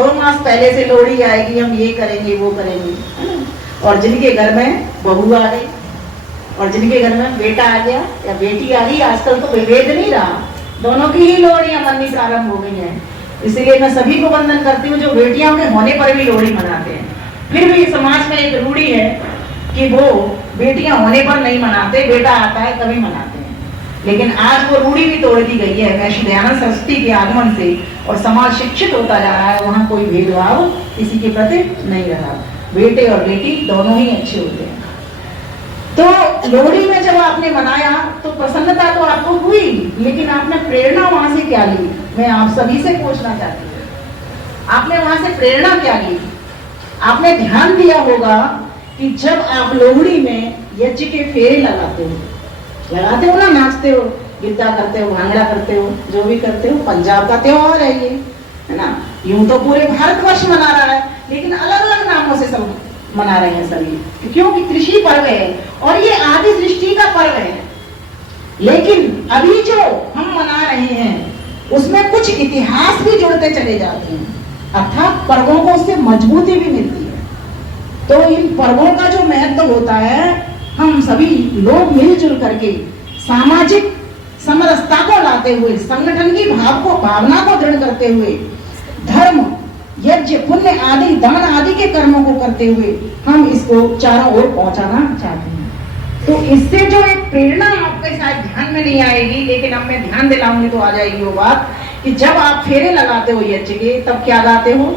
2 मास पहले से लोहड़ी आएगी, हम ये करेंगे वो करेंगे, है ना। और जिनके घर में बहू आ गई और जिनके घर में बेटा आ गया या बेटी आ गई, आजकल तो विभेद नहीं रहा, दोनों की ही लोहड़ियां मननी प्रारंभ हो गई हैं। इसलिए मैं सभी को वंदन करती हूँ जो बेटियों के होने पर भी लोहड़ी मनाते हैं। फिर भी समाज में एक रूढ़ी है कि वो बेटियां होने पर नहीं मनाते, बेटा आता है तभी मनाते हैं। लेकिन आज वो रूढ़ी भी तोड़ दी गई है। मैं श्री दयानंद सरस्वती के आगमन से और समाज शिक्षित होता जा रहा है, वहां कोई भेदभाव किसी के प्रति नहीं रहा। बेटे और बेटी दोनों ही अच्छे होते हैं। तो लोहड़ी में जब आपने मनाया तो प्रसन्नता तो आपको हुई, लेकिन आपने प्रेरणा वहां से क्या ली? मैं आप सभी से पूछना चाहती हूँ, आपने वहां से प्रेरणा क्या ली? आपने ध्यान दिया होगा कि जब आप लोहड़ी में यज्ञ के फेरे लगाते हो ना, नाचते हो, गिद्दा करते हो, भांगड़ा करते हो, जो भी करते हो, पंजाब का त्योहार है ये, है ना। यूं तो पूरे भारतवर्ष मना रहा है, लेकिन अलग अलग नामों से सब मना रहे हैं सभी, क्योंकि कृषि पर्व है और ये आदि सृष्टि का पर्व है। लेकिन अभी जो हम मना रहे हैं उसमें कुछ इतिहास भी जुड़ते चले जाते हैं, अर्थात पर्वों को उससे मजबूती भी मिलती है। तो इन पर्वों का जो महत्व होता है, हम सभी लोग मिलजुल करके सामाजिक समरसता को लाते हुए, संगठन की भावना को दृढ़ करते हुए, धर्म, यज्ञ, पुण्य आदि, दान आदि के कर्मों को करते हुए हम इसको चारों ओर पहुंचाना चाहते हैं। तो इससे जो एक प्रेरणा आपके शायद ध्यान में नहीं आएगी, लेकिन अब मैं ध्यान दिलाऊंगी तो आ जाएगी वो बात कि जब आप फेरे लगाते हो यज्ञ के, तब क्या गाते हो?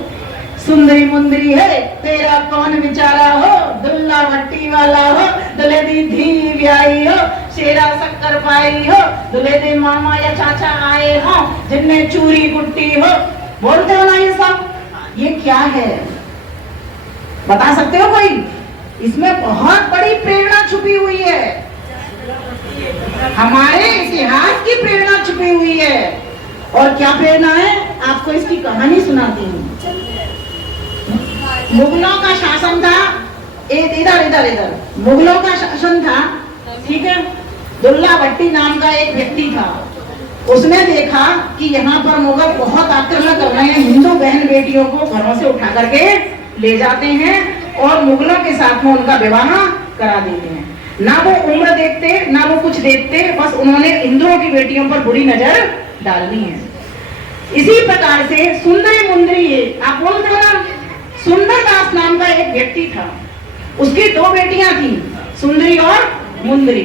सुंदरी मुंदरी है तेरा कौन बेचारा हो, दुल्ला भट्टी वाला हो, दुल्हे दी धी ब्याई हो, शेरा शक्कर पाई हो, दुल्हे दे मामा या चाचा आए हो, जिनमें चूरी गुट्टी हो। बोलते हो ना ये सब? ये क्या है, बता सकते हो कोई? इसमें बहुत बड़ी प्रेरणा छुपी हुई है, हमारे इतिहास की प्रेरणा छुपी हुई है। और क्या प्रेरणा है? आपको इसकी कहानी सुनाती हूँ। मुगलों का शासन था, इधर मुगलों का शासन था, ठीक है। दुल्ला भट्टी नाम का एक व्यक्ति था, उसने देखा कि यहाँ पर मुगल बहुत आक्रमण कर रहे हैं, हिंदू बहन बेटियों को घरों से उठा करके ले जाते हैं और मुगलों के साथ में उनका विवाह करा देते हैं। ना वो उम्र देखते, ना वो कुछ देखते, बस उन्होंने हिंदुओं की बेटियों पर बुरी नजर डाल दी है। इसी प्रकार से सुंदरी मुंदरी, आप बोलते हो ना, सुंदरदास नाम का एक व्यक्ति था, उसकी 2 बेटियां थी, सुंदरी और मुंदरी।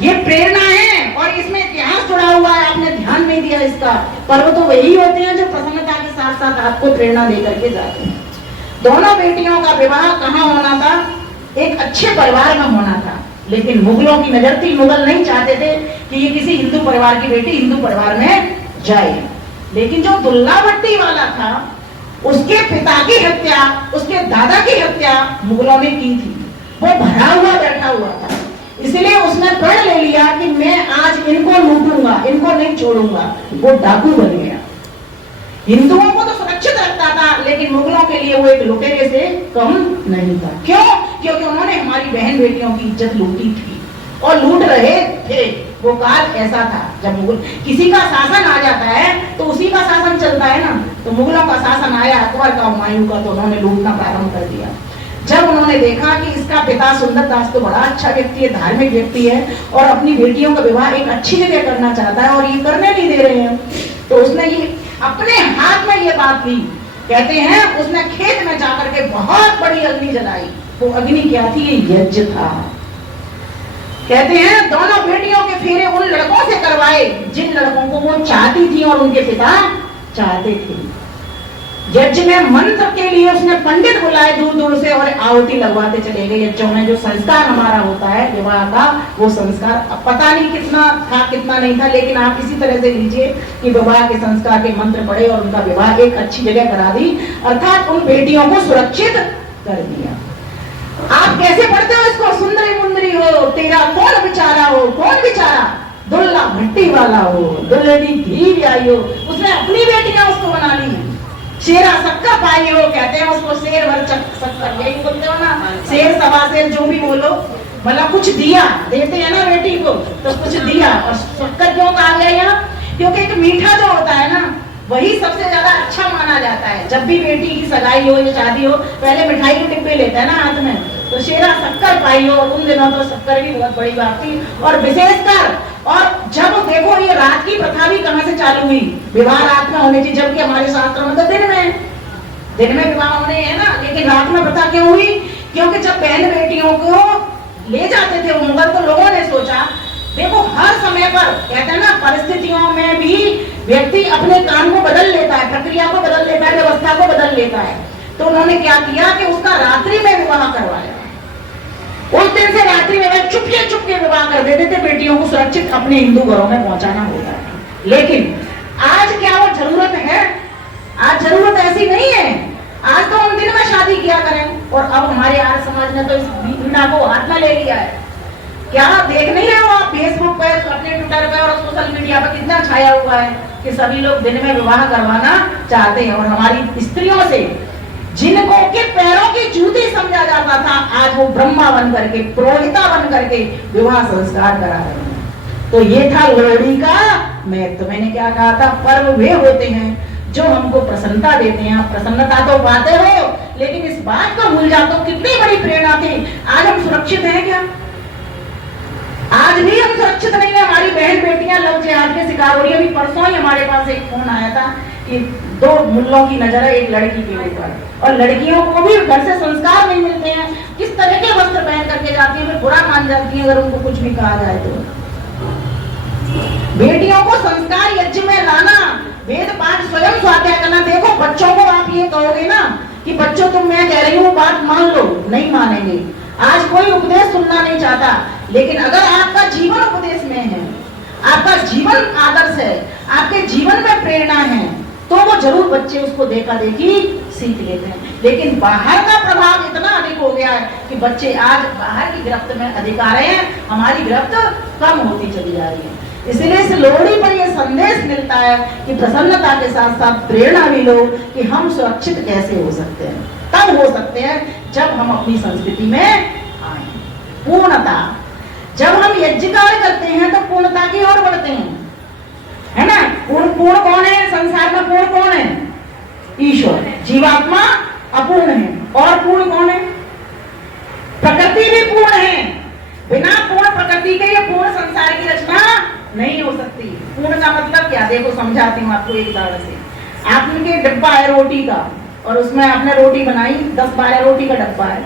ये प्रेरणा है और इसमें इतिहास जुड़ा हुआ है, आपने ध्यान नहीं दिया इसका। पर्व तो वही होते हैं जो प्रसन्नता के साथ साथ आपको प्रेरणा दे करके जाते हैं। दोनों बेटियों का विवाह कहाँ होना था? एक अच्छे परिवार में होना था, लेकिन मुगलों की नजर थी, मुगल नहीं चाहते थे कि ये किसी हिंदू परिवार की बेटी हिंदू परिवार में जाए। लेकिन जो दुल्ला भट्टी वाला था, उसके पिता की हत्या, उसके दादा की हत्या मुगलों ने की थी। वो भरा हुआ बैठा हुआ था, इसलिए उसने प्रण ले लिया कि मैं आज इनको लूटूंगा, इनको नहीं छोड़ूंगा। वो डाकू बन गया। हिंदुओं को तो सुरक्षित रखता था, लेकिन मुगलों के लिए वो एक लुटेरे से कम नहीं था। क्यों? क्योंकि उन्होंने हमारी बहन बेटियों की इज्जत लूटी थी और लूट रहे थे। वो काल ऐसा था जब मुगल किसी का शासन आ जाता है तो उसी का शासन चलता है ना। तो मुगलों का शासन आया, अकबर का, हुमायूं का, तो उन्होंने लूटना प्रारंभ कर दिया। जब उन्होंने देखा कि इसका पिता सुंदरदास तो बड़ा अच्छा व्यक्ति है, धार्मिक व्यक्ति है और अपनी बेटियों का विवाह एक अच्छी जगह करना चाहता है और ये करने नहीं दे रहे हैं, तो उसने ये अपने हाथ में ये बात ली। कहते हैं उसने खेत में जाकर के बहुत बड़ी अग्नि जलाई। वो अग्नि क्या थी? यज्ञ था। कहते हैं दोनों बेटियों के फेरे उन लड़कों से करवाए जिन लड़कों को वो चाहती थी और उनके पिता चाहते थे। यज्ञ में मंत्र के लिए उसने पंडित बुलाए दूर दूर से और आहुति लगवाते चले गए। यज्ञों में जो संस्कार हमारा होता है विवाह का, वो संस्कार अब पता नहीं कितना था कितना नहीं था, लेकिन आप इसी तरह से लीजिए कि विवाह के संस्कार के मंत्र पढ़े और उनका विवाह एक अच्छी जगह करा दी, अर्थात उन बेटियों को सुरक्षित कर दिया। आप कैसे पढ़ते हो इसको? सुंदरी मुंदरी हो तेरा कौन बेचारा हो, कौन बेचारा? दुल्ला भट्टी वाला हो, दुल्हे दी धी आई हो, उसने अपनी बेटियां उसको बना ली। शेरा शक्कर पाई हो, कहते हैं उसको शेर भर शक्कर, यही बोलते हो ना, शेर सवा शेर जो भी बोलो, मतलब कुछ दिया, देते हैं ना बेटी को तो कुछ दिया। और शक्कर क्यों कहा गया यहाँ? क्योंकि एक मीठा जो होता है ना, वही सबसे ज्यादा अच्छा माना जाता है। जब भी बेटी की सगाई हो या शादी हो, पहले मिठाई के डिब्बे लेते हैं ना हाथ में, तो शेरा शक्कर पाई हो। उन दिनों तो शक्कर भी बहुत बड़ी बात थी। और विशेषकर, और जब देखो ये रात की प्रथा भी कहां से चालू हुई, विवाह रात में होनी चाहिए, जबकि हमारे शास्त्र में तो दिन में विवाह होने हैं ना, लेकिन रात में प्रथा क्यों हुई? क्योंकि जब बहन बेटियों को ले जाते थे वो मुगल, तो लोगों ने सोचा, देखो हर समय पर कहते हैं ना, परिस्थितियों में भी व्यक्ति अपने काम को बदल लेता है, प्रक्रिया को बदल लेता है, व्यवस्था को बदल लेता है। तो उन्होंने क्या किया कि उसका रात्रि में विवाह करवाया। उस दिन से रात्रि में चुपके विवाह कर देते थे, बेटियों को सुरक्षित अपने हिंदू घरों में पहुंचाना होता है। लेकिन आज क्या वो जरूरत है? आज जरूरत ऐसी नहीं है। आज तो हम दिन में शादी किया करें, और अब हमारे आज समाज ने तो इस बीड़ा को हाथ में ले लिया है। क्या देख नहीं रहे हो आप फेसबुक पे, अपने ट्विटर पे और सोशल मीडिया पे कितना छाया हुआ है कि सभी लोग दिन में विवाह करवाना चाहते हैं। और हमारी स्त्रियों से जिनको के पैरों की जूती समझा जाता था, आज वो ब्रह्मा बन करके, पुरोहिता बन करके विवाह संस्कार करा रहे हैं। तो ये था लोहड़ी का महत्व। मैंने क्या कहा था? पर्व वे होते हैं जो हमको प्रसन्नता देते हैं। आप प्रसन्नता तो पाते हो, लेकिन इस बात को भूल जाते हो कितनी बड़ी प्रेरणा थी। आज हम सुरक्षित हैं क्या? आज भी हम सुरक्षित नहीं है। हमारी बहन बेटियां लव जिहाद के शिकार हो रही है। अभी परसों ही हमारे पास एक फोन आया था कि 2 मुल्लों की नजर है एक लड़की के ऊपर, और लड़कियों को भी घर से संस्कार नहीं मिलते हैं। किस तरह के वस्त्र पहन करके जाती है, बुरा मान जाती है अगर उनको कुछ भी कहा जाए तो। बेटियों को संस्कार यज्ञ में लाना, वेद पाठ स्वयं स्वाध्याय करना। देखो बच्चों को आप ये कहोगे ना कि बच्चों तुम मैं कह रही हूँ बात मान लो, नहीं मानेंगे। आज कोई उपदेश सुनना नहीं चाहता, लेकिन अगर आपका जीवन उपदेश में है, आपका जीवन आदर्श है, आपके जीवन में प्रेरणा है, तो वो जरूर बच्चे उसको देखा देखी सीख लेते हैं। लेकिन बाहर का प्रभाव इतना अधिक हो गया है कि बच्चे आज बाहर की गिरफ्त में अधिक आ रहे हैं, हमारी गिरफ्त कम होती चली जा रही है। इसलिए इस लोहड़ी पर यह संदेश मिलता है कि प्रसन्नता के साथ साथ प्रेरणा भी लो कि हम सुरक्षित कैसे हो सकते हैं। तब हो सकते हैं जब हम अपनी संस्कृति में आए। पूर्णता, जब हम यज्ञ कार्य करते हैं तो पूर्णता की ओर बढ़ते हैं, है ना। पूर्ण कौन है संसार में? पूर्ण कौन है? ईश्वर। जीवात्मा अपूर्ण है, और पूर्ण कौन है? प्रकृति भी पूर्ण है। बिना पूर्ण प्रकृति के ये पूर्ण संसार की रचना नहीं हो सकती। पूर्ण का मतलब क्या? देखो समझाती हूँ आपको एक उदाहरण से। आपके डिब्बा है रोटी का, और उसमें आपने रोटी बनाई, 10-12 रोटी का डब्बा है।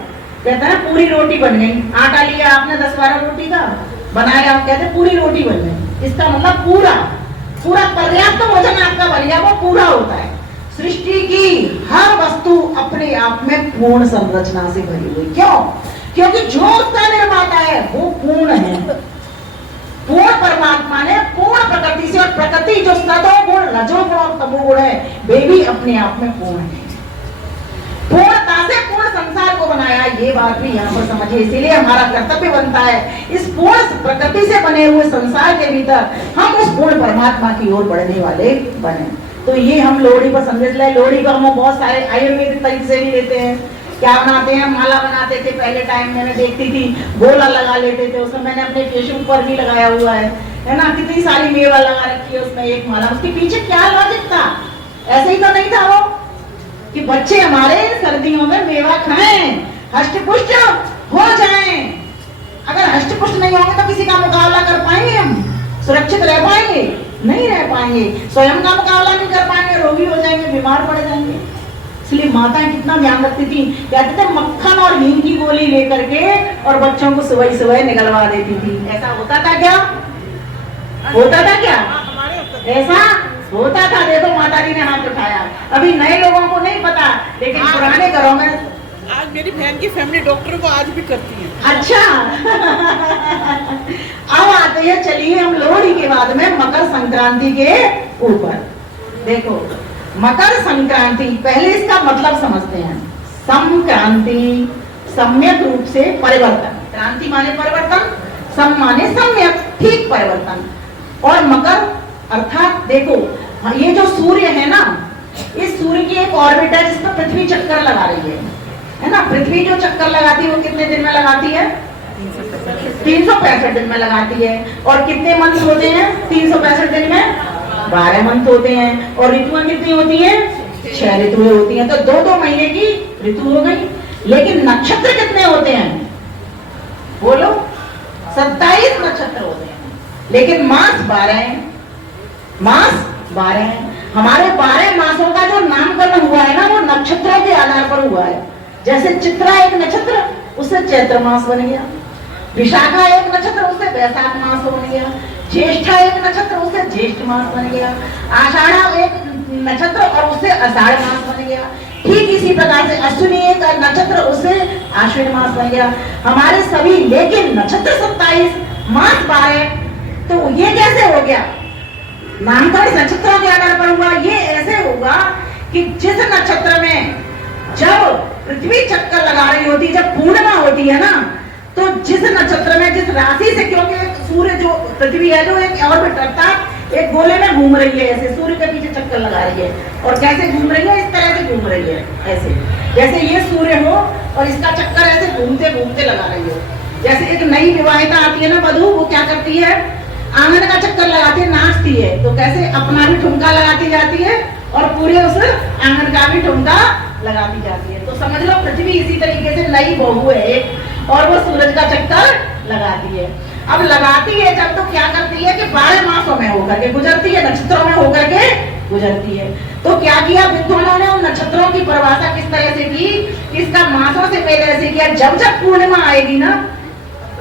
कहते हैं पूरी रोटी बन गई। आटा लिया आपने 10-12 रोटी का बनाया, आप कहते हैं पूरी रोटी बन गई। इसका मतलब पूरा पर्याप्त भोजन आपका बन गया, वो पूरा होता है। सृष्टि की हर वस्तु अपने आप में पूर्ण संरचना से भरी हुई। क्यों? क्योंकि जो उसका निर्माता है वो पूर्ण है। पूर्ण परमात्मा ने पूर्ण प्रकृति से, और प्रकृति जो सतोगुण, रजोगुण और तमोगुण है, वे भी अपने आप में पूर्ण है। पूर्णता से पूर्ण संसार को बनाया, ये बात भी यहाँ पर समझिए। इसीलिए हमारा कर्तव्य बनता है इस पूर्ण प्रकृति से बने हुए संसार के भीतर हम उस पूर्ण परमात्मा की ओर बढ़ने वाले बने। तो ये हम लोहड़ी पर संदेश ले। लोहड़ी को हम बहुत सारे आयुर्वेदिक तरीके से भी लेते हैं। क्या बनाते हैं? माला बनाते थे पहले टाइम, मैंने देखती थी, गोला लगा लेते थे। उसमें मैंने अपने फेसबुक पर भी लगाया हुआ है ना। कितनी सारी मेवा लगा रखी है उसमें एक माला। उसके पीछे क्या लॉजिक था? ऐसे ही तो नहीं था वो कि बच्चे हमारे सर्दियों में मेवा खाएं, हष्ट-पुष्ट हो जाएं। अगर हष्ट-पुष्ट नहीं होंगे तो किसी का मुकाबला कर पाएंगे? हम सुरक्षित रह पाएंगे? नहीं रह पाएंगे। स्वयं का मुकाबला नहीं कर पाएंगे, रोगी हो जाएंगे, बीमार पड़ जाएंगे। इसलिए माताएं कितना ध्यान रखती थी, कहते थे मक्खन और हींग की गोली लेकर के और बच्चों को सुबह सुबह निकलवा देती थी। ऐसा होता था क्या? होता था क्या? ऐसा होता था। देखो माता जी ने हाथ उठाया। अभी नए लोगों को नहीं पता, लेकिन पुराने घरों में आज मेरी बहन की फैमिली डॉक्टर को आज भी करती है। अच्छा अब आते हैं, चलिए हम लोहड़ी के बाद में मकर संक्रांति के ऊपर। देखो मकर संक्रांति, पहले इसका मतलब समझते हैं। संक्रांति सम्यक रूप से परिवर्तन, क्रांति माने परिवर्तन, सम माने सम्यक ठीक परिवर्तन, और मकर अर्थात देखो ये जो सूर्य है ना, इस सूर्य की एक ऑर्बिट है जिस पर पृथ्वी चक्कर लगा रही है ना। पृथ्वी जो चक्कर लगाती है वो कितने दिन में लगाती है? 365 दिन में लगाती है। और कितने मंथ होते हैं 365 दिन में? 12 मंथ होते हैं और ऋतुएं कितनी होती हैं? 6 ऋतुएं होती हैं। तो 2-2 महीने की ऋतु हो गई। लेकिन नक्षत्र कितने होते हैं? बोलो, 27 नक्षत्र होते हैं, लेकिन मास 12 है। मास 12 है। हमारे 12 मासों का जो नामकरण हुआ है ना, वो नक्षत्रों के आधार पर हुआ है। जैसे चित्रा एक नक्षत्र, उससे चैत्र मास बन गया। विशाखा एक नक्षत्र, उससे वैशाख मास बन गया। ज्येष्ठा एक नक्षत्र, उससे ज्येष्ठ मास बन गया। आषाढ़ा एक नक्षत्र और उससे आषाढ़ मास बन गया। ठीक इसी प्रकार से अश्विनी एक नक्षत्र, उससे आश्विन मास बन गया। हमारे सभी, लेकिन नक्षत्र 27, मास 12। तो ये कैसे हो गया? नामकरण नक्षत्रों के आधार पर हुआ। ये ऐसे होगा कि जिस नक्षत्र में जब पृथ्वी चक्कर लगा रही होती है, जब पूर्णिमा होती है ना, तो जिस नक्षत्र में, जिस राशि से, क्योंकि सूर्य जो पृथ्वी है जो एक ऑर्बिट करता है, एक गोले में घूम रही है, ऐसे सूर्य के पीछे चक्कर लगा रही है। और कैसे घूम रही है? इस तरह से घूम रही है, ऐसे जैसे ये सूर्य हो और इसका चक्कर ऐसे घूमते घूमते लगा रही हो। जैसे एक नई विवाहिता आती है ना वधू, वो क्या करती है? आंगन का चक्कर लगाती है, नाचती है, तो कैसे अपना भी ठुमका लगाती जाती है और पूरे उस आंगन का भी ठुमका लगाती जाती है। तो समझ लो पृथ्वी इसी तरीके से नई बहू है एक, और वो सूरज का चक्कर लगाती है। अब लगाती है जब, तो क्या करती है कि 12 मासों में होकर के गुजरती है, नक्षत्रों में होकर के गुजरती है। तो क्या किया विद्वानों ने उन नक्षत्रों की परिभाषा किस तरह से की? इसका मासों से मेल ऐसे किया, जब जब पूर्णिमा आएगी ना,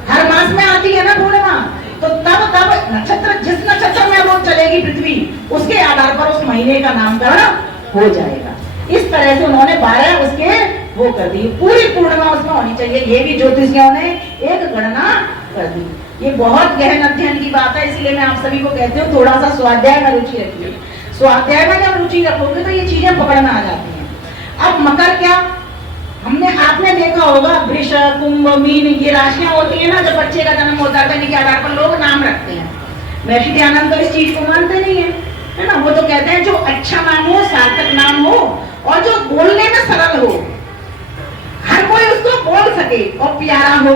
हर मास में आती है ना पूर्णिमा, तो तब तब नक्षत्र, जिस नक्षत्र में वो चलेगी पृथ्वी, उसके आधार पर उस महीने का नामकरण हो जाएगा। इस तरह से उन्होंने 12 उसके वो कर दी, पूरी पूर्णिमा उसमें होनी चाहिए। ये भी ज्योतिषियों ने एक गणना कर दी। ये बहुत गहन अध्ययन की बात है, इसलिए मैं आप सभी को कहती हूँ थोड़ा सा स्वाध्याय में रुचि रखिए। स्वाध्याय में जब रुचि रखोगे तो ये चीजें पकड़ में आ जाती हैं। अब मकर क्या, आपने देखा होगा, वृष, कुंभ, मीन, ये राशियां होती है ना, जब बच्चे का जन्म होता है के आधार पर लोग नाम रखते हैं। महर्षि दयानंद तो इस चीज को मानते नहीं है ना। वो तो कहते हैं जो अच्छा नाम हो, सार्थक नाम हो और जो बोलने में सरल हो, हर कोई उसको बोल सके और प्यारा हो,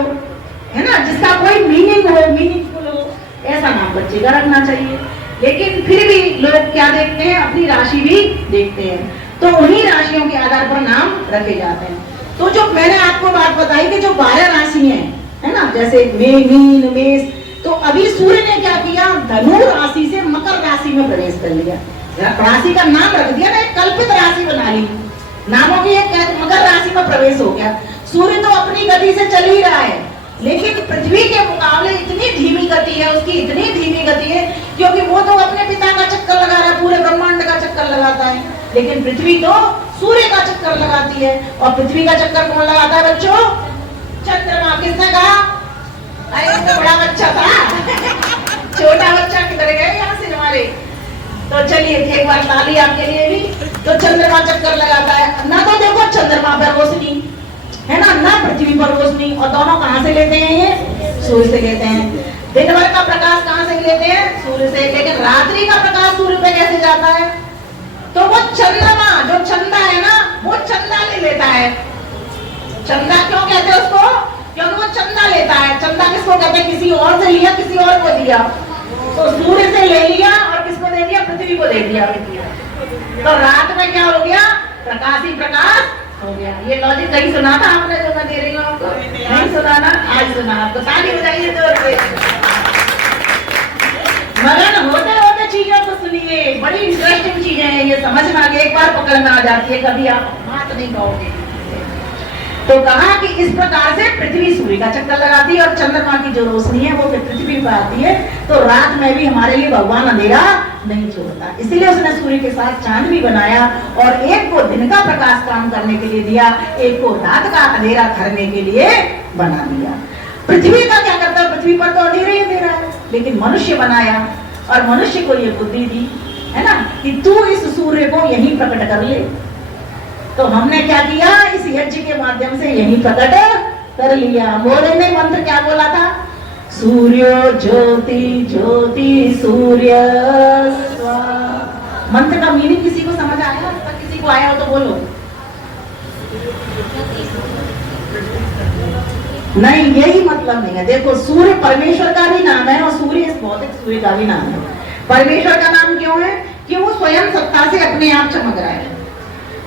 है ना, जिसका कोई मीनिंग हो, मीनिंगफुल हो, ऐसा नाम बच्चे का रखना चाहिए। लेकिन फिर भी लोग क्या देखते हैं? अपनी राशि भी देखते हैं, तो उन्हीं राशियों के आधार पर नाम रखे जाते हैं। तो जो मैंने आपको बात बताई कि जो 12 राशि है ना, जैसे मीन, मेष, तो अभी सूर्य ने क्या किया? धनु राशि से मकर राशि में प्रवेश कर लिया। राशि का नाम रख दिया ना, एक कल्पित राशि बना ली, नामों की एक मकर राशि में प्रवेश हो गया। सूर्य तो अपनी गति से चल ही रहा है, लेकिन पृथ्वी के मुकाबले इतनी धीमी गति है उसकी, इतनी धीमी गति है, क्योंकि वो तो अपने पिता का चक्कर लगा रहा है, पूरे ब्रह्मांड का चक्कर लगाता है, लेकिन पृथ्वी तो सूर्य का चक्कर लगाती है। और पृथ्वी का चक्कर कौन लगाता है बच्चों? चंद्रमा। किसने कहा? अरे तो बड़ा बच्चा था छोटा बच्चा किधर गए यहाँ से हमारे? तो चलिए एक बार ताली आपके लिए भी। तो चंद्रमा चक्कर लगाता है ना, तो देखो चंद्रमा पर रोशनी है ना पृथ्वी पर रोशनी, और दोनों कहाँ से लेते हैं? ये सूर्य से लेते हैं। दिन भर का प्रकाश कहाँ से लेते हैं? सूर्य से। लेकिन रात्रि का प्रकाश सूर्य पे कैसे जाता है? तो वो चंद्रमा, जो चंदा है ना, वो चंदा ले लेता है। चंदा क्यों कहते हैं उसको? क्योंकि वो चंदा लेता है। चंदा किसको कहते हैं? किसी और से लिया, किसी और को दिया। तो सूर्य से ले लिया और किसको दे दिया? पृथ्वी को दे दिया। तो रात में क्या हो गया? प्रकाश ही प्रकाश हो गया। ये लॉजिक कहीं सुना था आपने जो मैं दे रही हूँ आपको? नहीं सुना ना? आज सुना आपको। ताली बजाइए जोर से। मगन होते होते चीजों को सुनिए, बड़ी इंटरेस्टिंग चीजें हैं ये, समझ में आ गई, एक बार पकड़ में आ जाती है, कभी आप बात नहीं कहोगे। तो कहा कि इस प्रकार से पृथ्वी सूर्य का चक्कर लगाती है और चंद्रमा की जो रोशनी है वो पृथ्वी पर आती है। तो रात में भी हमारे लिए भगवान अंधेरा नहीं छोड़ता, इसीलिए उसने सूर्य के साथ चांद भी बनाया और एक को दिन का प्रकाश काम करने के लिए दिया, एक को रात का अंधेरा करने के लिए बना दिया। पृथ्वी का क्या करता है? पृथ्वी पर तो अंधेरा ही अंधेरा है, लेकिन मनुष्य बनाया और मनुष्य को ये बुद्धि दी है ना कि तू इस सूर्य को यहीं प्रकट कर ले। तो हमने क्या किया? इस यज्ञ के माध्यम से यही प्रकट कर लिया। मोरे ने मंत्र क्या बोला था? सूर्यो ज्योति ज्योति सूर्य स्वा। मंत्र का मीनिंग किसी को समझ आया? किसी को आया हो तो बोलो। नहीं, यही मतलब नहीं है। देखो, सूर्य परमेश्वर का भी नाम है और सूर्य इस भौतिक सूर्य का भी नाम है। परमेश्वर का नाम क्यों है? कि वो स्वयं सत्ता से अपने आप चमक रहा है,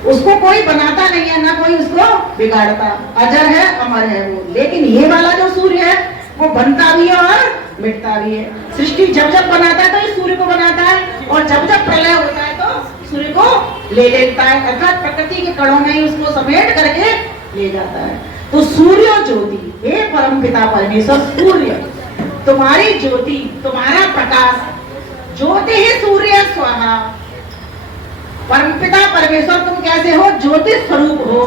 उसको कोई बनाता नहीं है, ना कोई उसको बिगाड़ता, अजर है, अमर है वो। लेकिन ये वाला जो सूर्य है वो बनता भी है और मिटता भी है। सृष्टि जब जब बनाता है तो इस सूर्य को बनाता है, और जब जब प्रलय होता है तो सूर्य को ले लेता है, अर्थात प्रकृति के कणों में ही उसको समेट करके ले जाता है। तो सूर्य ज्योति, हे परम पिता परमेश्वर, सूर्य तुम्हारी ज्योति, तुम्हारा प्रकाश, ज्योति ही सूर्य स्वाहा। परमपिता परमेश्वर तुम कैसे हो? ज्योति स्वरूप हो,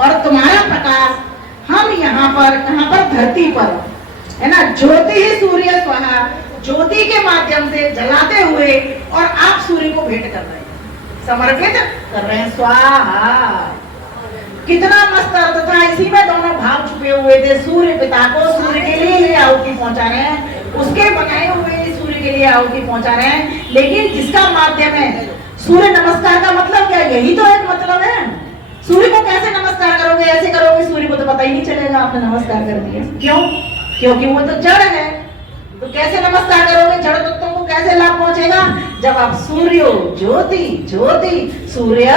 और तुम्हारा प्रकाश हम यहाँ पर धरती पर है ना, ज्योति ही सूर्य स्वाहा, ज्योति के माध्यम से जलाते हुए, और आप सूर्य को भेंट कर रहे हैं, समर्पित कर रहे हैं, स्वाहा। कितना मस्त अर्थ था, इसी में दोनों भाव छुपे हुए थे। सूर्य पिता को सूर्य के लिए ही आहुति पहुंचा रहे हैं, उसके बनाए हुए सूर्य के लिए आहुति पहुंचा रहे हैं। लेकिन जिसका माध्यम है सूर्य नमस्कार का मतलब क्या? यही तो एक मतलब है। सूर्य को कैसे नमस्कार करोगे? ऐसे करोगे सूर्य को तो पता ही नहीं चलेगा आपने नमस्कार कर दिया। क्यों? क्योंकि वो तो जड़ है। तो कैसे नमस्कार करोगे? जड़ तत्वों को कैसे लाभ पहुंचेगा? जब आप सूर्य ज्योति, ज्योति सूर्य।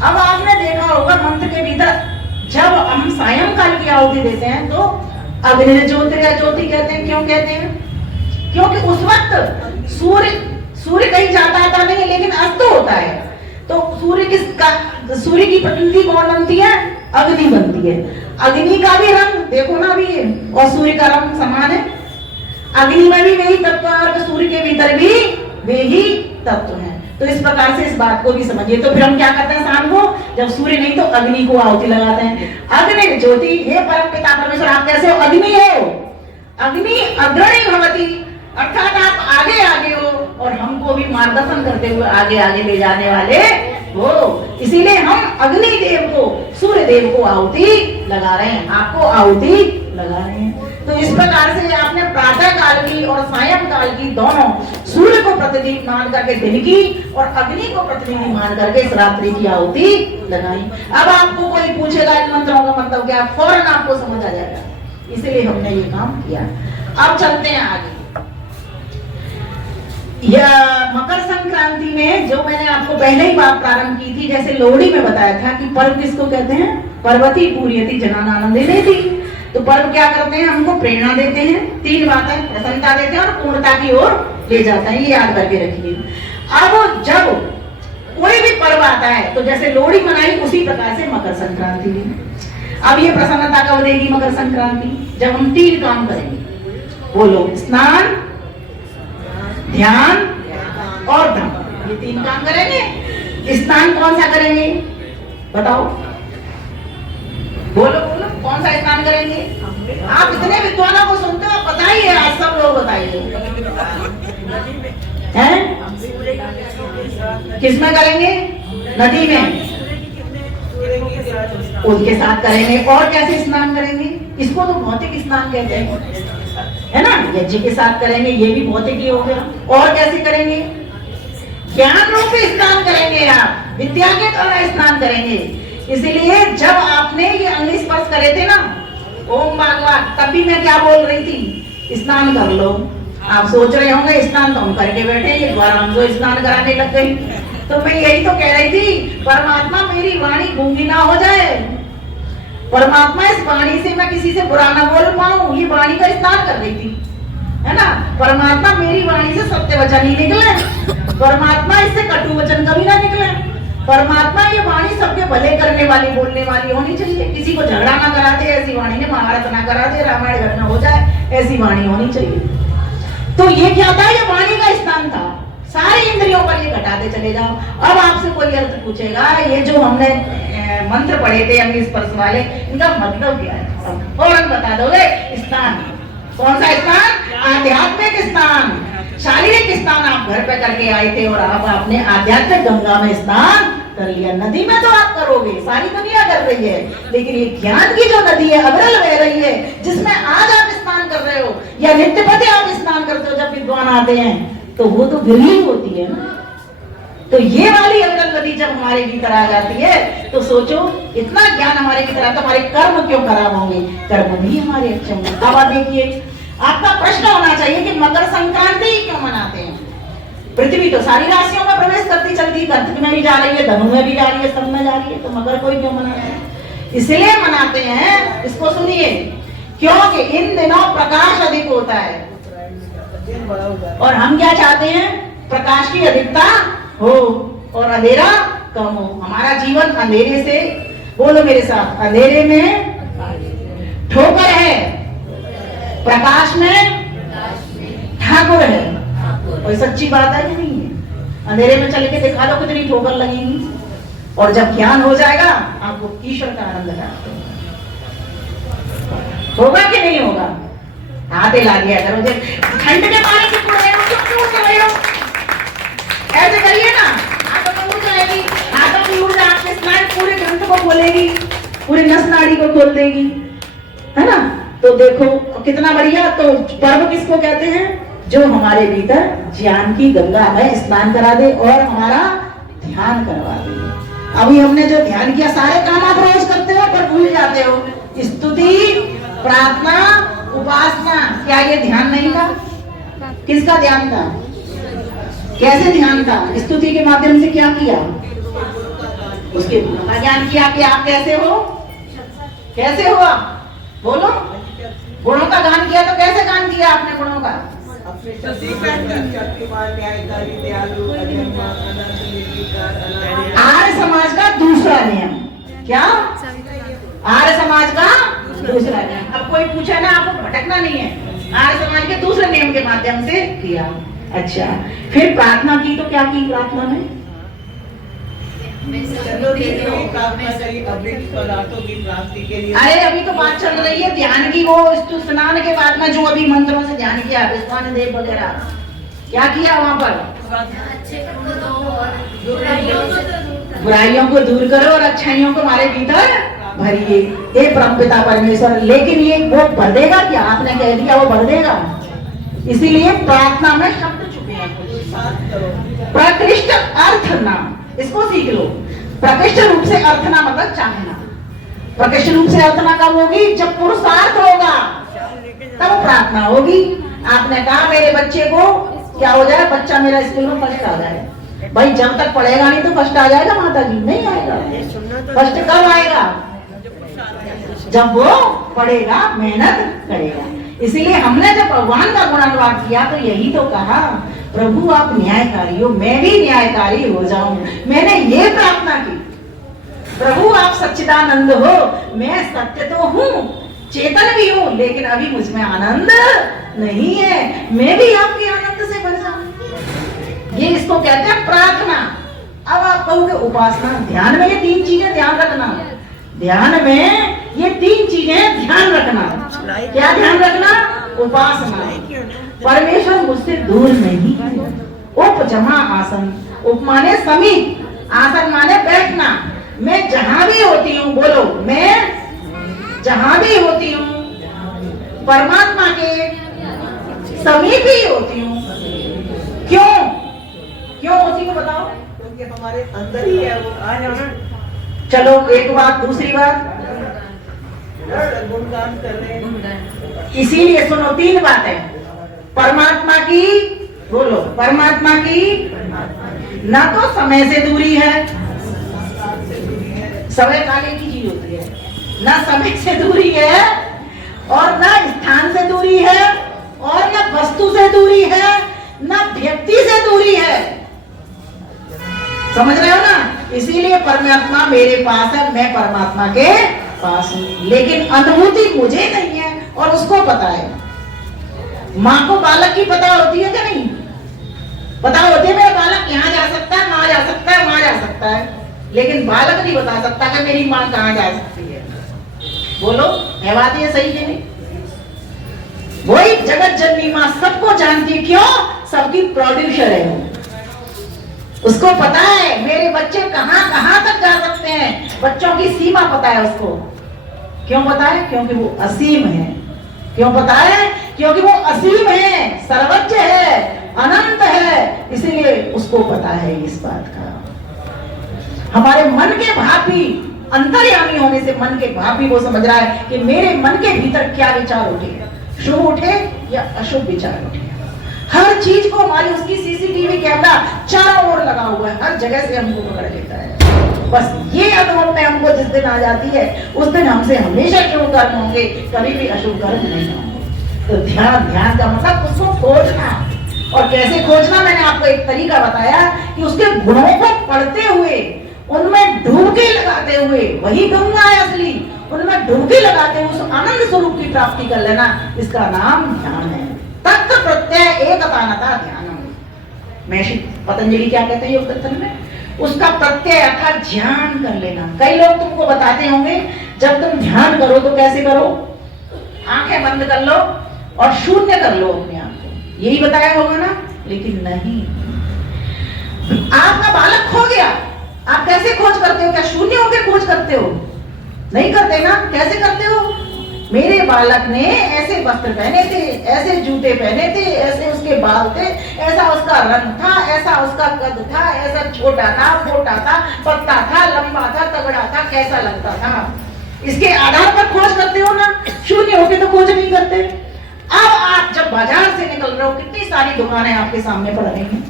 अब आपने देखा होगा मंत्र के भीतर जब हम सायंकाल की आहुति देते हैं तो अग्नि ज्योतिर्या ज्योति कहते हैं। क्यों कहते हैं? क्योंकि उस वक्त सूर्य कहीं जाता आता नहीं है, लेकिन अस्त होता है। तो सूर्य की प्रतिनिधि कौन बनती है? अग्नि बनती है। अग्नि का भी रंग देखो ना अभी, और सूर्य का रंग समान है। अग्नि में भी वही तत्व है और सूर्य के भीतर भी वही तत्व है। तो इस प्रकार से इस बात को भी समझिए। तो फिर हम क्या करते हैं शाम को, जब सूर्य नहीं तो अग्नि को आहुति लगाते हैं। अग्नि ज्योति, हे परम पिता परमेश्वर, आप कैसे हो? अग्नि हो। अग्नि अग्रणी भवति, अर्थात आप आगे आगे हो, और हमको भी मार्गदर्शन करते हुए आगे आगे ले जाने वाले हो। इसीलिए हम अग्नि देव को, सूर्य देव को आहुति लगा रहे हैं, आपको आहुति लगा रहे हैं। तो इस प्रकार से आपने प्रातः काल की और सायंकाल की दोनों, सूर्य को प्रतिनिधि मान करके दिन की और अग्नि को प्रतिनिधि मान करके इस रात्रि की आहुति लगाई। अब आपको कोई पूछेगा इन मंत्रों का मतलब क्या, फौरन आपको समझ आ जाएगा। इसलिए हमने ये काम किया। अब चलते हैं आगे। यह मकर संक्रांति में जो मैंने आपको पहले ही बात प्रारंभ की थी, जैसे लोहड़ी में बताया था कि पर्व किसको कहते हैं? पर्वती पूर्यति जनानानंदिनी थी। तो पर्व क्या करते हैं? हमको प्रेरणा देते हैं, तीन बातें, प्रसन्नता देते हैं और पूर्णता की ओर ले जाता है। ये याद करके रखिए। अब जब कोई भी पर्व आता है तो जैसे लोहड़ी मनाई, उसी प्रकार से मकर संक्रांति भी। अब ये प्रसन्नता कब देगी मकर संक्रांति? जब हम तीन काम करेंगे। बोलो, स्नान, ध्यान और धर्म, ये तीन काम करेंगे। स्नान कौन सा करेंगे? बताओ, बोलो बोलो, कौन सा स्नान करेंगे? आप इतने विद्वानों को सुनते हो, बताइए, आज सब लोग बताइए। हैं? किसमें करेंगे? नदी में, उसके साथ करेंगे। और कैसे स्नान करेंगे? इसको तो भौतिक स्नान कहते हैं, है ना। यज्ञ के साथ करेंगे, ये भी भौतिक ही हो गया। और कैसे करेंगे? ज्ञान रूपी स्नान करेंगे, आप विद्या के द्वारा स्नान करेंगे। इसलिए जब आपने ये अंग स्पर्श करे थे ना, ओम भगवान, तभी मैं क्या बोल रही थी? स्नान कर लो। आप सोच रहे होंगे स्नान तो हम करके बैठे, एक बार हमको स्नान कराने लग गई। तो मैं यही तो कह रही थी, परमात्मा मेरी वाणी गूंगी ना हो जाए। परमात्मा इस वाणी से मैं किसी से बुरा ना बोल पाऊं, ये वाणी का स्नान कर रही थी, है ना। परमात्मा मेरी वाणी से सत्य वचन ही निकले, परमात्मा इससे कटु वचन कभी ना निकले। परमात्मा ये वाणी सबके भले करने वाली, बोलने वाली होनी चाहिए। किसी को झगड़ा ना करा दे ऐसी वाणी ने, महाभारत ना करा दे, रामायण घटना हो जाए ऐसी वाणी होनी चाहिए। तो ये क्या था? ये वाणी का स्थान था। सारी इंद्रियों पर ये घटाते चले जाओ। अब आपसे कोई अर्थ पूछेगा, ये जो हमने मंत्र पढ़े थे अंग स्पर्श वाले, इनका मतलब क्या है? फौरन बता दोगे। स्नान, कौन सा स्नान? आध्यात्मिक स्नान। शारीरिक स्नान आप घर पे करके आए थे और अब आपने आध्यात्मिक गंगा में स्नान कर लिया। नदी में तो आप करोगे, सारी दुनिया कर रही है, लेकिन ये ज्ञान की जो नदी है, अविरल बह रही है, जिसमें आज आप स्नान कर रहे हो या नित्य पति आप स्नान करते हो जब विद्वान आते हैं, तो वो तो विरली होती है ना। तो ये वाली अविरल नदी जब हमारे भीतर आ जाती है तो सोचो, इतना ज्ञान हमारे भीतर आता, हमारे कर्म क्यों खराब होंगे? कर्म भी हमारे अच्छे होंगे। अब आप देखिए, आपका प्रश्न होना चाहिए कि मकर संक्रांति क्यों मनाते हैं? पृथ्वी तो सारी राशियों में प्रवेश करती चलती, कर्क में भी जा रही है, धनु में भी जा रही है, सब में जा रही है, तो मकर कोई क्यों मनाते हैं? इसलिए मनाते हैं, इसको सुनिए, क्योंकि इन दिनों प्रकाश अधिक होता है और हम क्या चाहते हैं? प्रकाश की अधिकता हो और अंधेरा कम हो। हमारा जीवन अंधेरे से, बोलो मेरे साथ, अंधेरे में ठोकर है, प्रकाश में ठाकुर है। और सच्ची बात है कि नहीं है? अंधेरे में चल के दिखा दो कितनी ठोकर लगेगी, और जब ज्ञान हो जाएगा आपको ईश्वर का आनंद प्राप्त होगा कि नहीं होगा? हाथ हिला दिया करो, ठंड के पानी से पूरे ऐसे करिए ना, हाथों में उड़ जाएगी, हाथों की ऊर्जा आपके स्नायु पूरे ग्रंथ को खोलेगी, पूरी नस नाड़ी को खोल देगी, है ना? तो देखो कितना बढ़िया। तो पर्व किसको कहते हैं? जो हमारे भीतर ज्ञान की गंगा में स्नान करा दे और हमारा ध्यान करवा दे। अभी हमने जो ध्यान किया, सारे काम आप रोज करते हो पर भूल जाते हो। स्तुति, प्रार्थना, उपासना, क्या ये ध्यान नहीं था? किसका ध्यान था? कैसे ध्यान था? स्तुति के माध्यम से क्या किया? उसके गुणों का ज्ञान किया कि आप कैसे हो, कैसे हो आप, बोलो। गुणों का गान किया तो कैसे गान किया आपने गुणों का? आर्य समाज का दूसरा नियम क्या? आर्य समाज का दूसरा नियम। अब कोई पूछे ना, आपको भटकना नहीं है, आर्य समाज के दूसरे नियम के माध्यम से किया। अच्छा, फिर प्रार्थना की तो क्या की प्रार्थना में? अरे अभी तो बात चल रही है ध्यान की, वो स्नान के बाद में जो अभी मंत्रों से ध्यान किया, विश्वान देव वगैरह, क्या किया वहाँ पर? बुराइयों को दूर करो और अच्छाइयों को हमारे भीतर भरिए, हे परमपिता परमेश्वर। लेकिन ये वो भर देगा क्या? आपने कह दिया वो भर देगा, इसीलिए प्रार्थना में शब्द छुपे हैं। प्रकृष्ट अर्थ नाम, इसको सीख लो। प्रकृष्ट रूप से अर्थना मतलब चाहना। प्रकृष्ट रूप से अर्थना कब होगी? जब पुरुषार्थ होगा तब प्रार्थना होगी। आपने कहा मेरे बच्चे को क्या हो जाए, बच्चा मेरा स्कूल में फर्स्ट आ जाए। भाई जब तक पढ़ेगा नहीं तो फर्स्ट आ जाएगा माता जी? नहीं आएगा। फर्स्ट कब आएगा? जब वो पढ़ेगा, मेहनत करेगा। इसीलिए हमने जब भगवान का गुणानुवाद किया तो यही तो कहा, प्रभु आप न्यायकारी हो, मैं भी न्यायकारी हो जाऊं। मैंने ये प्रार्थना की, प्रभु आप सच्चिदानंद हो, मैं सत्य तो हूँ, चेतन भी हूँ, लेकिन अभी मुझ में आनंद नहीं है, मैं भी आपके आनंद से भर जाऊं। ये इसको कहते हैं प्रार्थना। अब आप कहोगे उपासना, ध्यान में ये तीन चीजें ध्यान रखना, ध्यान में ये तीन चीजें ध्यान रखना। क्या ध्यान रखना? उपासना। परमेश्वर मुझसे दूर नहीं है। उप जमा आसन, उप माने समीप, आसन माने बैठना। मैं जहां भी होती हूँ, बोलो, मैं जहां भी होती हूँ परमात्मा के समीप ही होती हूँ। क्यों क्यों होती हूँ बताओ? क्योंकि हमारे अंदर ही है वो। आ जाओ ना। चलो एक बात, दूसरी बात, गुणगान कर रहे हैं। इसीलिए सुनो, तीन बातें। परमात्मा की, बोलो, परमात्मा की ना तो समय से दूरी है, समय काले की चीज होती है, ना समय से दूरी है और ना स्थान से दूरी है और ना वस्तु से दूरी है, ना व्यक्ति से दूरी है। समझ रहे हो ना? इसीलिए परमात्मा मेरे पास है, मैं परमात्मा के पास हूं, लेकिन अनुभूति मुझे नहीं है और उसको पता है। माँ को बालक की पता होती है क्या? नहीं पता होती है मेरा बालक यहाँ जा सकता है, वहां जा सकता है, वहां जा सकता है, लेकिन बालक नहीं बता सकता कि मेरी माँ कहाँ जा सकती है। बोलो, है बात ये सही है? नहीं? वही जगत जननी माँ सबको जानती है। क्यों? सबकी प्रोड्यूसर है वो। उसको पता है मेरे बच्चे कहाँ कहाँ तक जा सकते हैं, बच्चों की सीमा पता है उसको। क्यों पता है? क्योंकि वो असीम है। क्यों पता है? क्योंकि वो असीम है, सर्वज्ञ है, अनंत है, इसीलिए उसको पता है इस बात का। हमारे मन के भाव भी, अंतर्यामी होने से मन के भाव भी वो समझ रहा है कि मेरे मन के भीतर क्या विचार उठे, शुभ उठे या अशुभ विचार उठे, हर चीज को हमारी उसकी सीसीटीवी कैमरा चारों ओर लगा हुआ है, हर जगह से हमको पकड़ लेता है। बस ये अनुभव में हमको जिस दिन आ जाती है उस दिन हमसे हमेशा शुभ कर्म होंगे, कभी भी अशुभ कर्म नहीं होंगे। तो ध्यान का मतलब उसको खोजना, और कैसे खोजना मैंने आपको एक तरीका बताया कि उसके गुणों को पढ़ते हुए, उनमें डुबकी लगाते हुए, वही गंगा है असली, उनमें डुबकी लगाते हुए उस आनंद स्वरूप की प्राप्ति कर लेना, इसका नाम ध्यान है। तत्व प्रत्यय एकतानता ध्यानम। महर्षि पतंजलि क्या कहते हैं योग दर्शन में, उसका प्रत्यय अर्थात ध्यान कर लेना। कई लोग तुमको बताते होंगे जब तुम ध्यान करो तो कैसे करो, आंखें बंद कर लो और शून्य कर लो अपने आप को, यही बताया होगा ना, लेकिन नहीं। आपका बालक खो गया, आप कैसे खोज करते हो? क्या शून्य होकर खोज करते हो? नहीं करते ना। कैसे करते हो? मेरे बालक ने ऐसे वस्त्र पहने थे, ऐसे जूते पहने थे, ऐसे उसके बाल थे, ऐसा उसका रंग था, ऐसा उसका कद था, ऐसा छोटा था, मोटा था, पतला था, लंबा था, तगड़ा था, कैसा लगता था। इसके आधार पर खोज करते हो ना, शून्य होके तो खोज नहीं करते। अब आप जब बाजार से निकल रहे हो, कितनी सारी दुकानें आपके सामने पड़ रही हैं,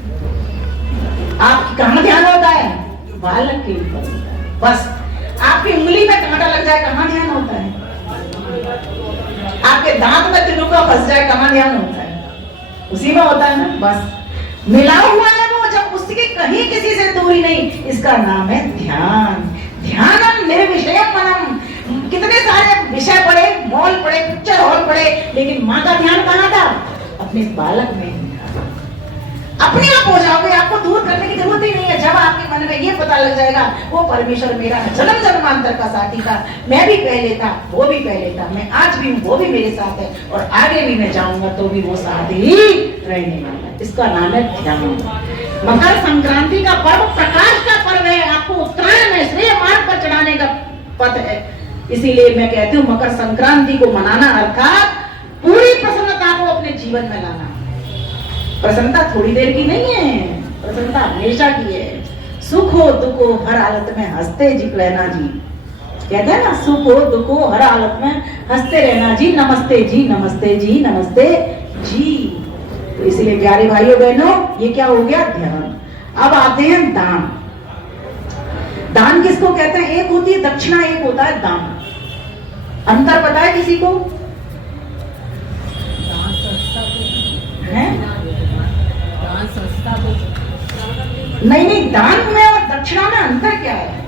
आपकी कहाँ ध्यान होता है? बालक के ऊपर। बस आपकी उंगली में कांटा लग जाए, कहाँ ध्यान होता है? आपके दांत में तिलुका फंस जाए, कहाँ ध्यान होता है? उसी में होता है ना। बस मिला हुआ है वो, जब उसके कहीं किसी से दूरी नहीं, इसका नाम है ध्यान। ध्यानम निर्विषयम मनम। कितने सारे विषय पढ़े, मॉल पढ़े, पिक्चर हॉल पढ़े, लेकिन माँ का ध्यान कहाँ था? अपने बालक में। अपने आप हो जाओगे, आपको दूर करने की जरूरत ही नहीं है। जब आपके मन में ये पता लग जाएगा वो परमेश्वर मेरा जन्म जन्मांतर का साथी था, मैं भी पहले था, वो भी पहले था, मैं आज भी हूँ, वो भी मेरे साथ है, और आगे भी मैं जाऊंगा तो भी वो साथ ही रहने वाला है। इसका नाम है ध्यान। मकर संक्रांति का पर्व प्रकाश का पर्व है, आपको उत्तरायण में श्रेय मार्ग पर चढ़ाने का पथ है। इसीलिए मैं कहती हूँ मकर संक्रांति को मनाना अर्थात पूरी प्रसन्नता को अपने जीवन में लाना। प्रसन्नता थोड़ी देर की नहीं है, प्रसन्नता हमेशा की है। सुख हो दुख हो हर हालत में हंसते जी रहना जी, कहते हैं ना, सुख हो दुख हो हर हालत में हंसते रहना जी, नमस्ते जी, नमस्ते जी, नमस्ते जी। तो इसलिए प्यारे भाइयों बहनों, ये क्या हो गया? ध्यान। अब आते हैं दान। दान किसको कहते हैं? एक होती है दक्षिणा, एक होता है दान। अंतर पता है किसी को? है? नहीं, दान में और दक्षिणा में अंतर क्या है?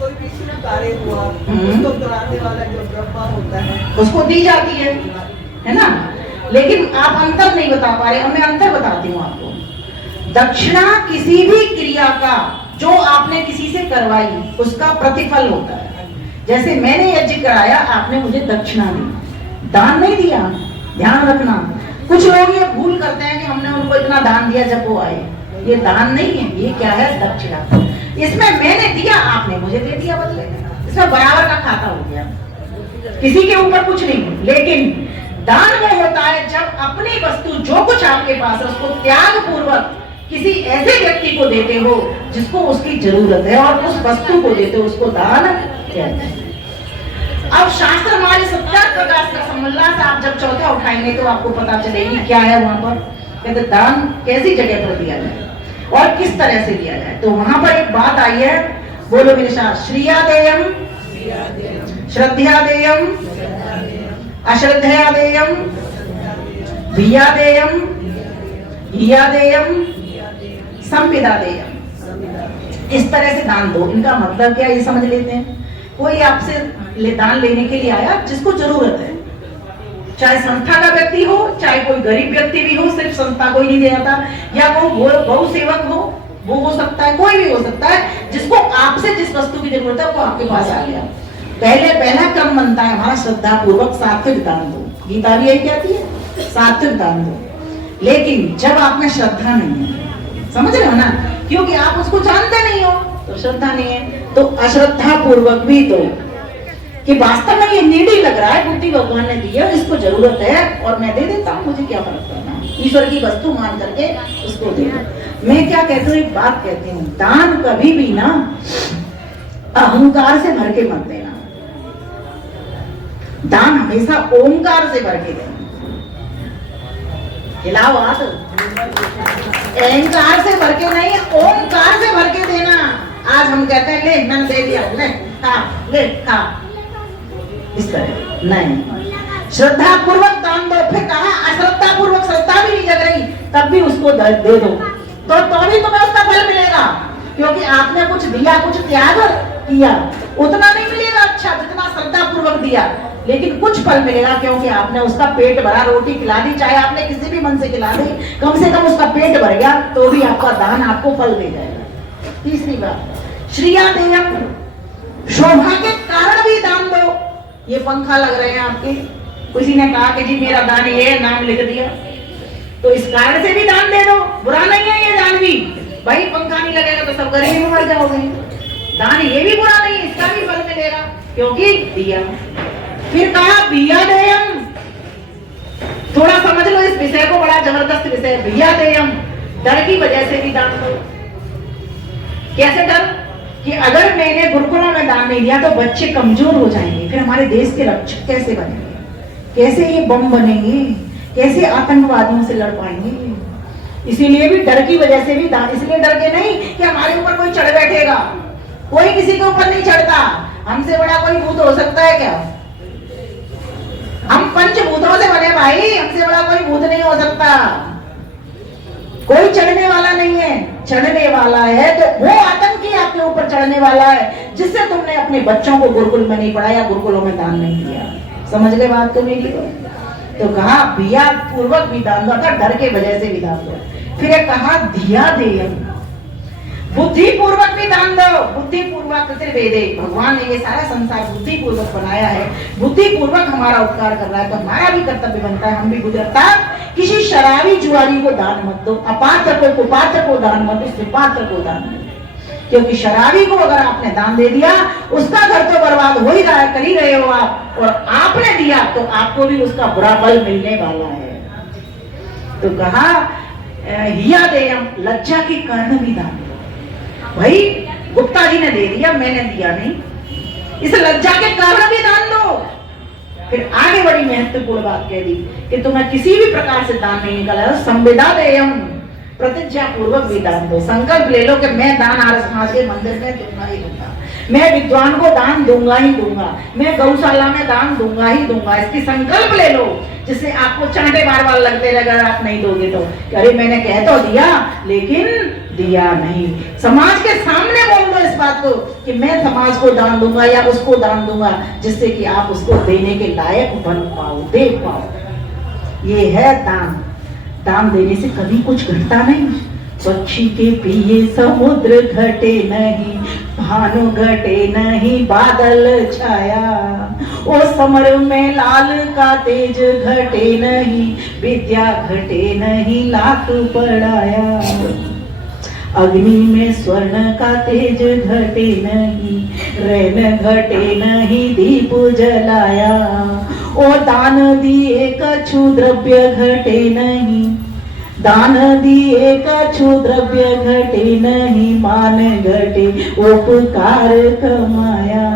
कोई भी शुभ कार्य हुआ, उसको कराने वाला जो ब्रह्मा होता है, उसको दी जाती है ना। लेकिन आप अंतर नहीं बता पा रहे, मैं अंतर बताती हूँ आपको। दक्षिणा किसी भी क्रिया का जो आपने किसी से करवाई, उसका प्रतिफल होता है। जैसे मैंने यज्ञ कराया, आपने मुझे दक्षिणा दी, दान नहीं दिया। ध्यान रखना, कुछ लोग ये भूल करते हैं कि हमने उनको इतना दान दिया जब वो आए, ये दान नहीं है, ये क्या है? दक्षिणा। इसमें मैंने दिया, आपने मुझे दे दिया बदले में, इसमें बराबर का खाता हो गया, किसी के ऊपर कुछ नहीं। लेकिन दान वो होता है जब अपनी वस्तु जो कुछ आपके पास है उसको त्याग पूर्वक किसी ऐसे व्यक्ति को देते हो जिसको उसकी जरूरत है, और उस वस्तु को देते हो, उसको दान कहते हैं। अब शास्त्र हमारे 70 प्रकाश का सम्मल्लास आप जब चौथा उठाएंगे तो आपको पता चलेगी क्या है वहां पर। कहते दान कैसी जगह पर दिया जाए और किस तरह से दिया जाए। तो वहां पर एक बात आई है, बोलो मेरे साथ, श्रिया देयम, श्रद्धा देयम, अश्रद्धा देयम, भिया देयम, हिया देयम, संविदा देयम। इस तरह से दान दो। इनका मतलब क्या, ये समझ लेते हैं। कोई आपसे दान लेने के लिए आया जिसको जरूरत है, चाहे संस्था का व्यक्ति हो, चाहे कोई गरीब व्यक्ति भी हो, सिर्फ संस्था को ही नहीं देता, या कोई गौ सेवक हो, वो हो सकता है, कोई भी हो सकता है, जिसको आपसे जिस वस्तु की जरूरत है वो आपके पास आ गया। पहला क्रम बनता है हमारा श्रद्धा पूर्वक सात्विक दान दो। गीता भी यही कहती है, सात्विक दान दो। लेकिन जब आप में श्रद्धा नहीं है, समझ रहे हो ना, क्योंकि आप उसको जानते नहीं हो तो श्रद्धा नहीं है, तो अश्रद्धा पूर्वक भी दो कि वास्तव में ये नीडी लग रहा है, बुद्धि भगवान ने दी है, इसको जरूरत है और मैं दे देता हूँ, मुझे क्या फर्क पड़ना, ईश्वर की वस्तु मान करके उसको दे दो। मैं क्या कहती हूँ, एक बात कहती हूँ, दान कभी भी ना अहंकार से भर के मत देना, दान हमेशा ओंकार से भर के देना। हिलाओ हाथ। अहंकार से भर के नहीं, ओंकार से भर के देना। आज हम कहते हैं ले मैंने दे दिया, ले खा, ले खा, इस तरह नहीं। श्रद्धा पूर्वक दान दो। फिर कहा अश्रद्धा पूर्वक, श्रद्धा भी नहीं जग रही तब भी उसको दे दो, तो भी तुम्हें उसका फल मिलेगा, क्योंकि आपने कुछ दिया, कुछ त्याग किया। उतना नहीं मिलेगा अच्छा जितना श्रद्धा पूर्वक दिया, लेकिन कुछ फल मिलेगा, क्योंकि आपने उसका पेट भरा, रोटी खिला दी, चाहे आपने किसी भी मन से खिला दी, कम से कम उसका पेट भर गया तो भी आपका दान आपको फल दे जाएगा। तीसरी बात, श्रिया देयम, शोभा के कारण भी दान दो। ये पंखा लग रहे हैं आपके, किसी ने कहा कि जी मेरा दान ये नाम लिख दिया, तो इस कारण से भी दान दे दो, बुरा नहीं है ये दान भी। भाई पंखा नहीं लगेगा तो सब गरीब मर जाओगे, दान ये भी बुरा नहीं, इसका भी फल मिलेगा क्योंकि दिया। फिर कहा बिया देयम, थोड़ा समझ लो इस विषय को, बड़ा जबरदस्त विषय। बिया देयम, डर की वजह से भी दान दो। कैसे डर? कि अगर मैंने गुरुकुलों में दान नहीं दिया तो बच्चे कमजोर हो जाएंगे, फिर हमारे देश के रक्षक कैसे बनेंगे, कैसे ये बम बनेंगे, कैसे आतंकवादियों से लड़ पाएंगे। इसीलिए भी डर की वजह से भी दान। इसलिए डर के नहीं कि हमारे ऊपर कोई चढ़ बैठेगा, कोई किसी के ऊपर नहीं चढ़ता। हमसे बड़ा कोई भूत हो सकता है क्या? हम पंचभूतों से बने भाई, हमसे बड़ा कोई भूत नहीं हो सकता। कोई चढ़ने वाला नहीं है, चढ़ने वाला है तो वो आतंकी आपके ऊपर चढ़ने वाला है, जिससे तुमने अपने बच्चों को गुरुकुल में नहीं पढ़ाया, गुरुकुलों में दान नहीं दिया। समझ गए बात को मेरी? तो कहा बिया पूर्वक भी दान दो, डर के वजह से भी दान दो। फिर कहा धिया देयम, बुद्धि पूर्वक भी दान दो। बुद्धि पूर्वक वेदे, भगवान ने ये सारा संसार बुद्धि पूर्वक बनाया है, बुद्धि पूर्वक हमारा उपकार कर रहा है, तो हमारा भी कर्तव्य बनता है, हम भी गुजरता। किसी शराबी जुआरी को दान मत दो, अपात्र को, कुपात्र को दान मत दो, सुपात्र को दान दो। क्योंकि शराबी को अगर आपने दान दे दिया, उसका घर तो बर्बाद हो ही रहा है, कर ही रहे हो आप, और आपने दिया तो आपको भी उसका बुरा फल मिलने वाला है। तो कहा हिया देयम, लज्जा के कारण भी दान दो। भाई गुप्ता जी ने दे दिया, मैंने दिया नहीं, इस लज्जा के कारण भी दान दो। फिर आगे बड़ी महत्वपूर्ण बात कह दी कि तुम्हें किसी भी प्रकार से दान नहीं निकला, संविदा देयम, प्रतिज्ञा पूर्वक भी दान दो। संकल्प ले लो कि मैं दान आर्य समाज के मंदिर में दूंगा ही दूंगा, मैं विद्वान को दान दूंगा ही दूंगा, मैं गौशाला में दान दूंगा ही दूंगा। इसकी संकल्प ले लो, जिससे आपको चांटे बार बार लगते रहे अगर आप नहीं दोगे तो। अरे मैंने कह तो दिया लेकिन दिया नहीं। समाज के सामने बोल दो इस बात को कि मैं समाज को दान दूंगा या उसको दान दूंगा, जिससे कि आप उसको देने के लायक बन पाओ, दे पाओ। ये है दान। दान देने से कभी कुछ घटता नहीं। पक्षी के पिए समुद्र घटे नहीं, भानु घटे नहीं, बादल छाया। ओ समर में लाल का तेज घटे नहीं, विद्या घटे नहीं, लाख पढ़ाया। अग्नि में स्वर्ण का तेज घटे नहीं, रैन घटे नहीं, दीप जलाया। ओ दान दिए कछु द्रव्य घटे नहीं, दान दिए कछु द्रव्य घटे नहीं, मान घटे उपकार कमाया।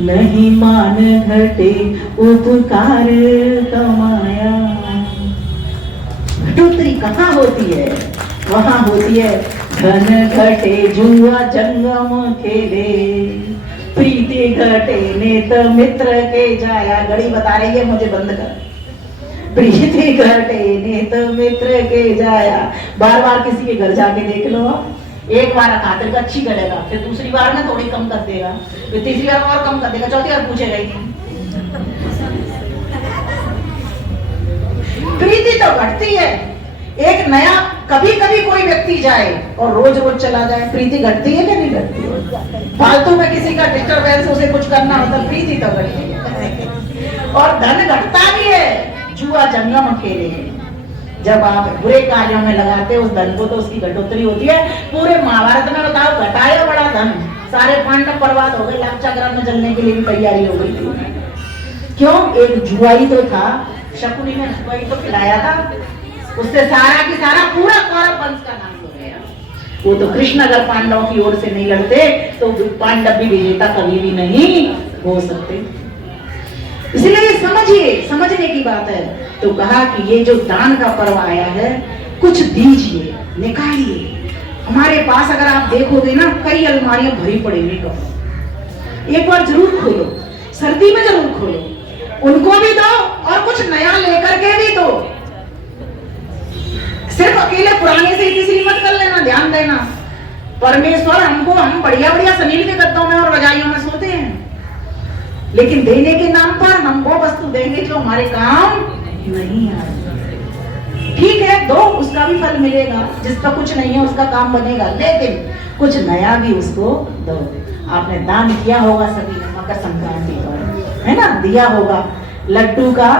नहीं मान घटे उपकार कमाया। घटोत्तरी कहाँ होती है? वहां होती है धन घटे जुआ जंगम खेले, प्रीति घटे नेत मित्र के जाया। घड़ी बता रही है मुझे बंद कर। प्रीति घटे नेत मित्र के जाया। बार बार किसी के घर जाके देख लो आप, एक बार खातिर अच्छी करेगा, फिर दूसरी बार में थोड़ी कम कर देगा, फिर तीसरी बार और कम कर देगा, चौथी बार पूछेगा ही नहीं। प्रीति तो घटती है। एक नया कभी कभी कोई व्यक्ति जाए और रोज रोज चला जाए, प्रीति घटती है कि नहीं घटती है? फालतू में किसी का डिस्टर्बेंस उसे कुछ करना होता, प्रीति तो घटती है। और धन घटता भी है। जुआ जंगम खेले, जब आप बुरे कार्यों में लगाते उस धन को तो उसकी घटोत्तरी होती है। पूरे महाभारत में बताओ घटाया बड़ा धन, सारे पांडव बर्बाद हो गए, लाक्षागृह में जलने के लिए भी तैयारी हो गई थी। क्यों? एक जुआई तो था, शकुनी ने जुआई तो खिलाया था, उससे सारा की सारा पूरा कौरव वंश का नाश हो गया। वो तो कृष्ण अगर पांडवों की ओर से नहीं लड़ते तो पांडव भी विजेता कभी भी नहीं हो सकते। इसलिए समझिए, समझने की बात है। तो कहा कि ये जो दान का पर्व आया है, कुछ दीजिए, निकालिए। हमारे पास अगर आप देखोगे ना, कई अलमारियां भरी पड़ी हुई कपड़े, एक बार जरूर खोलो, सर्दी में जरूर खोलो, उनको भी दो और कुछ नया लेकर के भी दो। सिर्फ अकेले पुराने से ही किसी मत कर लेना, ध्यान देना। परमेश्वर हमको, हम बढ़िया बढ़िया सनील के गद्दों में और रजाइयों में सोते हैं, लेकिन देने के नाम पर हम वो वस्तु देंगे जो हमारे काम नहीं आए। ठीक है, दो, उसका भी फल मिलेगा। जिसका कुछ नहीं है उसका काम बनेगा, लेकिन कुछ नया भी उसको दो। आपने दान किया होगा सभी ने मकर संक्रांति पर, है ना, दिया होगा लड्डू का,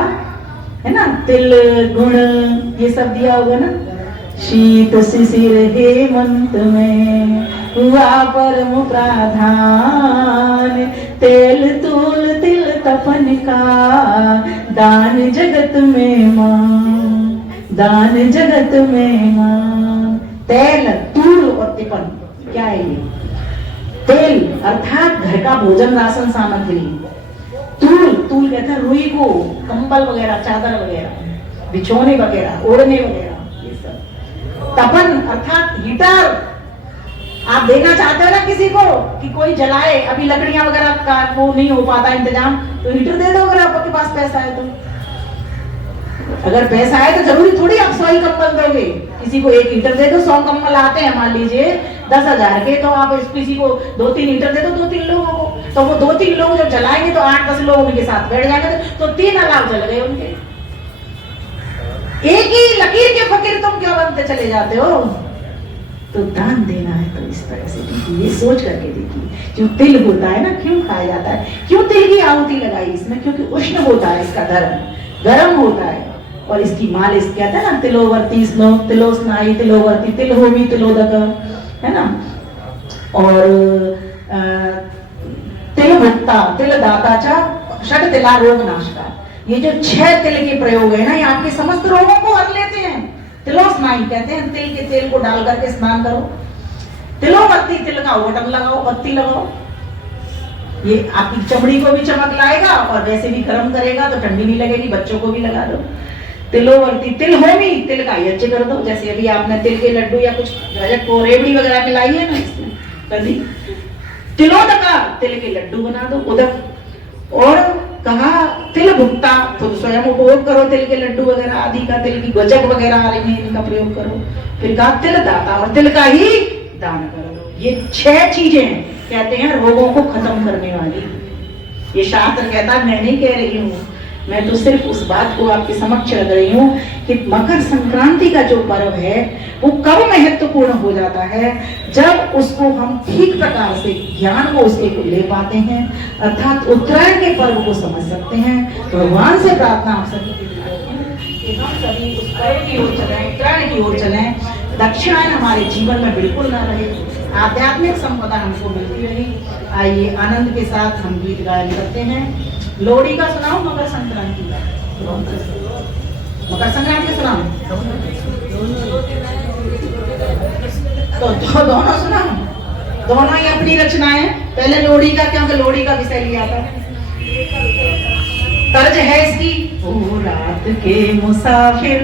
है ना, तिल गुड़ ये सब दिया होगा ना। शीत शिशिर हेमंत में हुआ परम प्राधान, तेल तूल तिल तपन का दान जगत में मां, दान जगत में मां। तेल, तूल और तिपन क्या है ये? तेल अर्थात घर का भोजन राशन सामग्री, तूल, तूल कहते हैं रुई को, कंबल वगैरह, चादर वगैरह, बिछोने वगैरह, ओढ़ने वगैरह, ये सब। तपन अर्थात हीटर, आप देना चाहते हो ना किसी को कि कोई जलाए, अभी लकड़ियां वगैरह का वो नहीं हो पाता इंतजाम, तो हीटर दे दो अगर आपके पास पैसा है तो। अगर पैसा है तो जरूरी थोड़ी आप 100 कंबल दोगे, किसी को एक हीटर दे दो। 100 कंबल आते हैं मान लीजिए 10,000 के, तो आप किसी को 2-3 हीटर दे दो 2-3 लोगों को, तो वो 2-3 लोग जब जलाएंगे तो 8-10 लोग उनके साथ बैठ जाएंगे, तो 3 अलाव जल गए उनके। एक ही लकीर के फकीर तुम क्यों बनते चले जाते हो? तो दान देना है तो इस तरह से देखिए, ये सोच करके देखिए। जो तिल होता है ना, क्यों खाया जाता है, क्यों तिल की आहुति लगाई इसमें? क्योंकि उष्ण होता है इसका धर्म, गर्म होता है, और इसकी मालिश कहते हैं ना, तिलोवर्ती श्लोक, तिलोस्नायी तिलोवर्ती तिलहोमी तिलोदक, है ना। और तिल भुक्ता तिल दाता चा षट तिला रोग नाशका, ये जो 6 तिल के प्रयोग है ना, ये आपके समस्त रोगों को हर लेते हैं। तिलोस्नायी कहते हैं तिल के तेल को डाल करके स्नान करो। तिलोवर्ती, तिल का बटन लगाओ, पत्ती लगाओ, ये आपकी चमड़ी को भी चमक लाएगा और वैसे भी गर्म करेगा तो ठंडी नहीं लगेगी, बच्चों को भी लगा दो। तिलोवर्ती, तिलहोमी, तिल का यज्ञ कर दो, जैसे अभी आपने तिल के लड्डू या कुछ रजक को रेवड़ी वगैरह मिलाई है ना, इसमें कर दी। तिलोदका, तिल के लड्डू बना दो, उदक। और कहा तिल भुक्ता, खुद स्वयं उपभोग करो तिल के लड्डू वगैरह आदि का, तिल की गजक वगैरह आ रही है इनका प्रयोग करो। फिर कहा तिल दाता, और तिल का ही दान करो। ये 6 चीजें कहते हैं रोगों को खत्म करने वाली। ये शास्त्र कहता है, मैं नहीं कह रही हूँ, मैं तो सिर्फ उस बात को आपके समक्ष रख रही हूँ कि मकर संक्रांति का जो पर्व है वो कब महत्वपूर्ण हो जाता है, जब उसको हम ठीक प्रकार से ज्ञान को उसके को ले पाते हैं, अर्थात उत्तरायण के पर्व को समझ सकते हैं। तो भगवान से प्रार्थना आप सभी कि हम सभी उस पर्व की ओर चलें, उत्तरायण की ओर चलें, दक्षिणायन हमारे जीवन में बिल्कुल ना रहे, आध्यात्मिक संपदा हमको मिलती रही। आइए आनंद के साथ हम गीत गायन करते हैं। लोहड़ी का सुनाओ, मकर संक्रांति का? मकर संक्रांति का सुनाओ तो दोनों सुनाओ, दोनों ही अपनी रचनाएं। पहले लोहड़ी का, क्योंकि लोहड़ी का विषय लिया था। तर्ज है इसकी, ओ रात के मुसाफिर